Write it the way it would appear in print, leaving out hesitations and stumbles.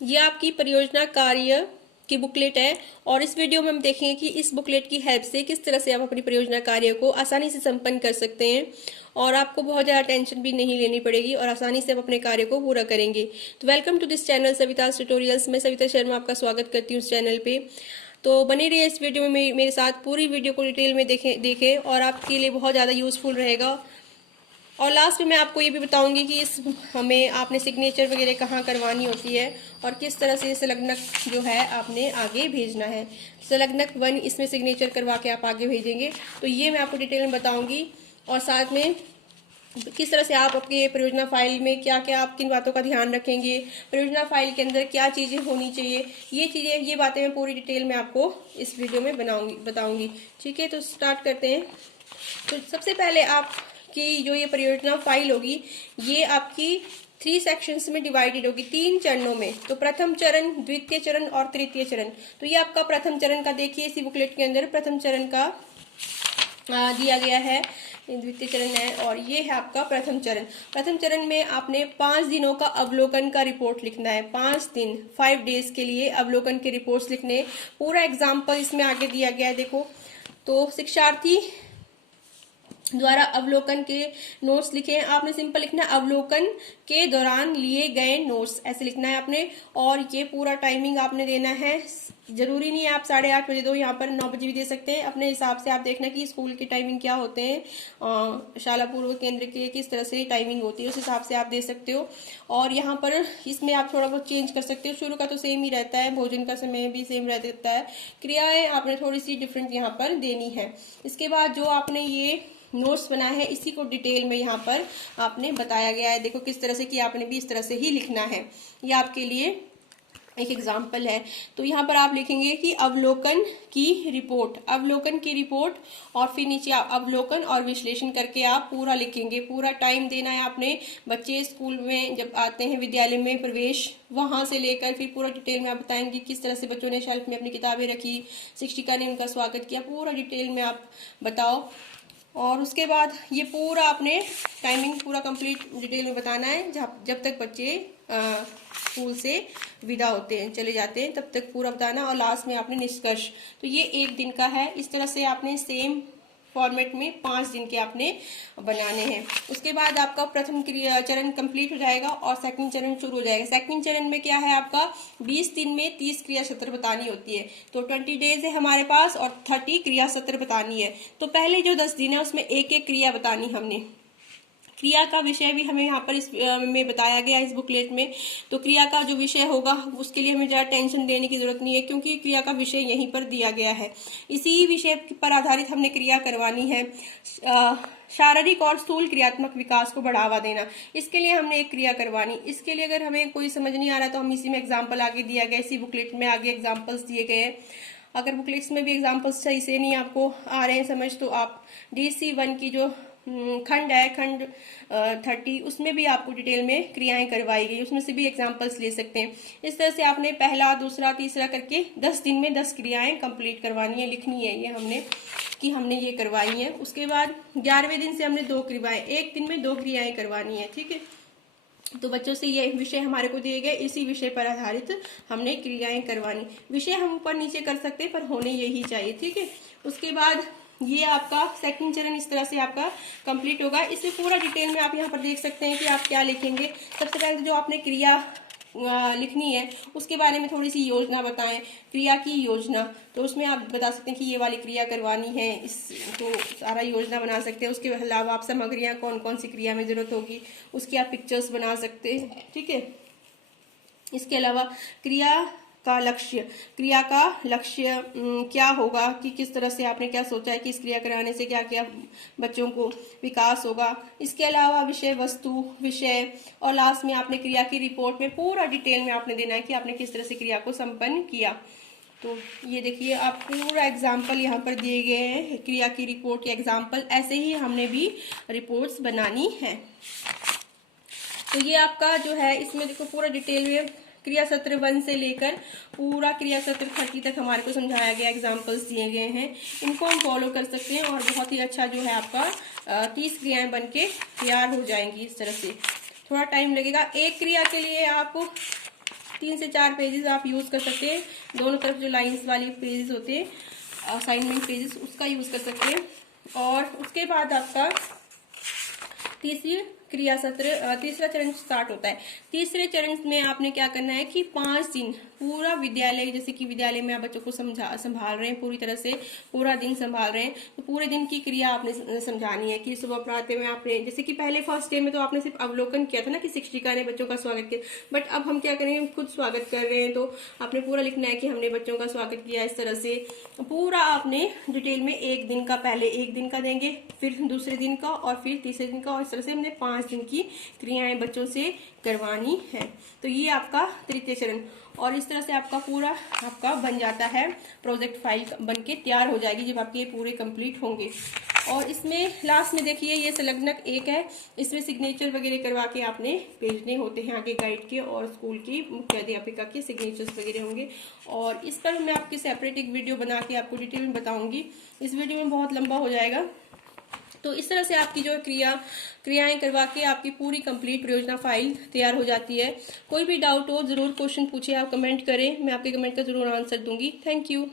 ये आपकी परियोजना कार्य की बुकलेट है और इस वीडियो में हम देखेंगे कि इस बुकलेट की हेल्प से किस तरह से आप अपनी परियोजना कार्य को आसानी से संपन्न कर सकते हैं और आपको बहुत ज़्यादा टेंशन भी नहीं लेनी पड़ेगी और आसानी से आप अपने कार्य को पूरा करेंगे। तो welcome to this channel Savita's tutorials. मैं सविता शर्मा आपका स्वागत करती हूँ इस चैनल पे। तो बने रहिए इस वीडियो में मेरे साथ, पूरी वीडियो को डिटेल में देखें और आपके लिए बहुत ज़्यादा यूजफुल रहेगा। और लास्ट में मैं आपको ये भी बताऊंगी कि इस हमें आपने सिग्नेचर वगैरह कहाँ करवानी होती है और किस तरह से संलग्नक जो है आपने आगे भेजना है। संलग्नक 1 इसमें सिग्नेचर करवा के आप आगे भेजेंगे, तो ये मैं आपको डिटेल में बताऊंगी। और साथ में किस तरह से आप अपनी परियोजना फाइल में क्या क्या आप किन बातों का ध्यान रखेंगे, परियोजना फाइल के अंदर क्या चीज़ें होनी चाहिए, ये बातें मैं पूरी डिटेल में आपको इस वीडियो में बताऊंगी। ठीक है, तो स्टार्ट करते हैं। तो सबसे पहले आपकी जो ये परियोजना फाइल होगी, ये आपकी 3 सेक्शंस में डिवाइडेड होगी, 3 चरणों में। तो प्रथम चरण, द्वितीय चरण और तृतीय चरण। तो ये आपका प्रथम चरण का देखिए, इसी बुकलेट के अंदर प्रथम चरण का दिया गया है, द्वितीय चरण है और ये है आपका प्रथम चरण। प्रथम चरण में आपने 5 दिनों का अवलोकन का रिपोर्ट लिखना है। 5 दिन, 5 डेज के लिए अवलोकन के रिपोर्ट्स लिखने। पूरा एग्जाम्पल इसमें आगे दिया गया है, देखो। तो शिक्षार्थी द्वारा अवलोकन के नोट्स लिखे हैं। आपने सिंपल लिखना है अवलोकन के दौरान लिए गए नोट्स, ऐसे लिखना है आपने। और ये पूरा टाइमिंग आपने देना है। जरूरी नहीं है आप 8:30 बजे दो, यहाँ पर 9 बजे भी दे सकते हैं। अपने हिसाब से आप देखना कि स्कूल की टाइमिंग क्या होते हैं, शाला पूर्व केंद्र के किस तरह से टाइमिंग होती है, उस हिसाब से आप दे सकते हो। और यहाँ पर इसमें आप थोड़ा बहुत चेंज कर सकते हो। शुरू का तो सेम ही रहता है, भोजन का समय भी सेम रहता है, क्रियाएं आपने थोड़ी सी डिफरेंट यहाँ पर देनी है। इसके बाद जो आपने ये नोट्स बनाए हैं, इसी को डिटेल में यहाँ पर आपने बताया गया है। देखो किस तरह से कि आपने भी इस तरह से ही लिखना है। ये आपके लिए एक एग्जाम्पल है। तो यहाँ पर आप लिखेंगे कि अवलोकन की रिपोर्ट, अवलोकन की रिपोर्ट, और फिर नीचे आप अवलोकन और विश्लेषण करके आप पूरा लिखेंगे। पूरा टाइम देना है आपने। बच्चे स्कूल में जब आते हैं, विद्यालय में प्रवेश, वहां से लेकर फिर पूरा डिटेल में आप बताएंगे किस तरह से बच्चों ने शेल्फ में अपनी किताबें रखी, शिक्षिका ने उनका स्वागत किया, पूरा डिटेल में आप बताओ। और उसके बाद ये पूरा आपने टाइमिंग पूरा कंप्लीट डिटेल में बताना है। जब तक बच्चे स्कूल से विदा होते हैं, चले जाते हैं, तब तक पूरा बताना। और लास्ट में आपने निष्कर्ष। तो ये 1 दिन का है। इस तरह से आपने सेम फॉर्मेट में 5 दिन के आपने बनाने हैं। उसके बाद आपका प्रथम चरण कंप्लीट हो जाएगा और सेकंड चरण शुरू हो जाएगा। सेकंड चरण में क्या है, आपका 20 दिन में 30 क्रिया सत्र बतानी होती है। तो 20 डेज है हमारे पास और 30 क्रिया सत्र बतानी है। तो पहले जो 10 दिन है उसमें एक एक क्रिया बतानी हमने। क्रिया का विषय भी हमें यहाँ पर इस में बताया गया है इस बुकलेट में। तो क्रिया का जो विषय होगा उसके लिए हमें ज़्यादा टेंशन लेने की जरूरत नहीं है, क्योंकि क्रिया का विषय यहीं पर दिया गया है। इसी विषय पर आधारित हमने क्रिया करवानी है। शारीरिक और स्थूल क्रियात्मक विकास को बढ़ावा देना, इसके लिए हमने एक क्रिया करवानी। इसके लिए अगर हमें कोई समझ नहीं आ रहा तो हम इसी में एग्जाम्पल आगे दिया गया, इसी बुकलेट में आगे एग्जाम्पल्स दिए गए हैं। अगर बुकलेट्स में भी एग्जाम्पल्स सही से नहीं आपको आ रहे हैं समझ, तो आप DC1 की जो खंड है, खंड 30, उसमें भी आपको डिटेल में क्रियाएं करवाई गई, उसमें से भी एग्जांपल्स ले सकते हैं। इस तरह से आपने पहला, दूसरा, तीसरा करके 10 दिन में 10 क्रियाएं कंप्लीट करवानी है, लिखनी है। ये हमने ये करवाई है। उसके बाद 11वें दिन से हमने 2 क्रियाएं, 1 दिन में 2 क्रियाएं करवानी है। ठीक है, तो बच्चों से ये विषय हमारे को दिए गए, इसी विषय पर आधारित हमने क्रियाएं करवानी। विषय हम ऊपर नीचे कर सकते हैं पर होने यही चाहिए। ठीक है, उसके बाद ये आपका सेकंड चरण इस तरह से आपका कंप्लीट होगा। इससे पूरा डिटेल में आप यहाँ पर देख सकते हैं कि आप क्या लिखेंगे। सबसे पहले जो आपने क्रिया लिखनी है उसके बारे में थोड़ी सी योजना बताएं, क्रिया की योजना। तो उसमें आप बता सकते हैं कि ये वाली क्रिया करवानी है, इस तो सारा योजना बना सकते हैं। उसके अलावा आप सामग्रियाँ कौन कौन सी क्रिया में जरूरत होगी उसकी आप पिक्चर्स बना सकते हैं। ठीक है, इसके अलावा क्रिया का लक्ष्य क्या होगा, कि किस तरह से आपने क्या सोचा है कि इस क्रिया कराने से क्या क्या बच्चों को विकास होगा। इसके अलावा विषय वस्तु, विषय, और लास्ट में आपने क्रिया की रिपोर्ट में पूरा डिटेल में आपने देना है कि आपने किस तरह से क्रिया को संपन्न किया। तो ये देखिए आप पूरा एग्जाम्पल यहाँ पर दिए गए हैं, क्रिया की रिपोर्ट के एग्जाम्पल। ऐसे ही हमने भी रिपोर्ट्स बनानी है। तो ये आपका जो है, इसमें देखो पूरा डिटेल में क्रिया सत्र 1 से लेकर पूरा क्रिया सत्र 30 तक हमारे को समझाया गया, एग्जाम्पल्स दिए गए हैं। इनको हम फॉलो कर सकते हैं और बहुत ही अच्छा जो है आपका 30 क्रियाएं बन के तैयार हो जाएंगी। इस तरह से थोड़ा टाइम लगेगा। एक क्रिया के लिए आप 3 से 4 पेजेस आप यूज़ कर सकते हैं। दोनों तरफ जो लाइंस वाली पेजेस होते हैं, असाइनमेंट पेजेस, उसका यूज़ कर सकते हैं। और उसके बाद आपका तीसरा चरण स्टार्ट होता है। तीसरे चरण में आपने क्या करना है कि 5 दिन पूरा विद्यालय, जैसे कि विद्यालय में आप बच्चों को संभाल रहे हैं, पूरी तरह से पूरा दिन संभाल रहे हैं, तो पूरे दिन की क्रिया आपने समझानी है कि सुबह प्रातः में आपने, जैसे कि पहले फर्स्ट डे में तो आपने सिर्फ अवलोकन किया था ना कि शिक्षिका ने बच्चों का स्वागत किया, बट अब हम क्या करेंगे, खुद स्वागत कर रहे हैं, तो आपने पूरा लिखना है कि हमने बच्चों का स्वागत किया। इस तरह से पूरा आपने डिटेल में एक दिन का, पहले एक दिन का देंगे, फिर दूसरे दिन का, और फिर तीसरे दिन का, और इस तरह से हमने 5 दिन की क्रियाएं बच्चों से करवानी है। तो ये आपका तृतीय चरण, और इस तरह से आपका पूरा आपका बन जाता है, प्रोजेक्ट फाइल बन के तैयार हो जाएगी जब आपके पूरे कंप्लीट होंगे। और इसमें लास्ट में देखिए ये संलग्नक 1 है, इसमें सिग्नेचर वगैरह करवा के आपने भेजने होते हैं आगे गाइड के और स्कूल की मुख्य अध्यापिका के सिग्नेचर्स वगैरह होंगे। और इस पर मैं आपकी सेपरेट एक वीडियो बना के आपको डिटेल में बताऊंगी, इस वीडियो में बहुत लंबा हो जाएगा। तो इस तरह से आपकी जो क्रियाएं करवा के आपकी पूरी कंप्लीट परियोजना फाइल तैयार हो जाती है। कोई भी डाउट हो जरूर क्वेश्चन पूछिए, आप कमेंट करें, मैं आपके कमेंट का जरूर आंसर दूंगी। Thank you.